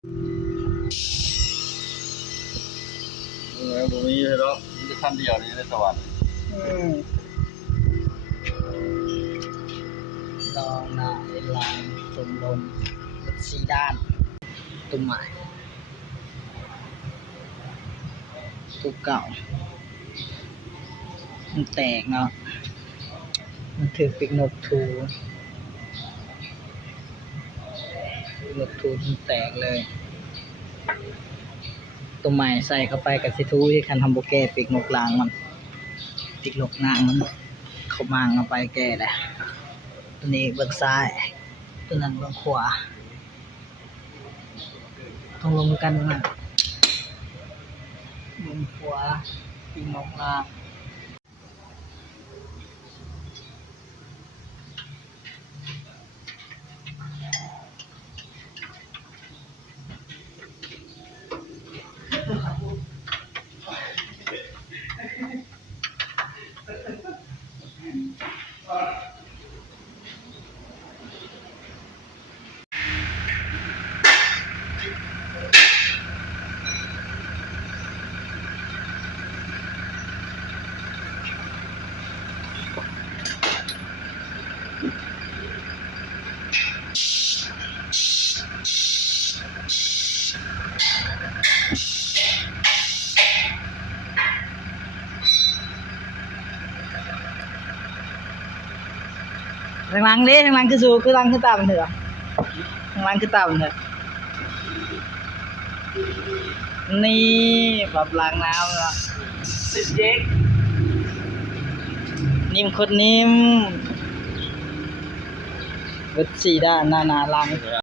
ผมมีเลยเนาะมีแต่ขั้นเดียวนี้ในสวรรค์ดองนาเอลายตุ่มลมสีด้านตุ่มใหม่ตุ่มเก่ามันแตกเนาะมันถือปิกนกทูนกทูมันแตกเลยตัวใหม่ใส่เข้าไปกับซิทูที่คันทำโบแก้ปิกนกลางมันปิกนกนางมันเขามางเอาไปแก้แหละตัวนี้เบื้องซ้ายตัวนั้นเบื้องขวาต้องลงกันนะเบื้องขวาปิกนกลางทางหลังดิทางหลังคือสูคือหลังคือตามันเถอะทางหลังคือตามันเถอะนี่ปรับล้างน้ำแล้วสิเจ๊กนิ่มโคตรนิ่มเบิดสีด้านหน้าล้าง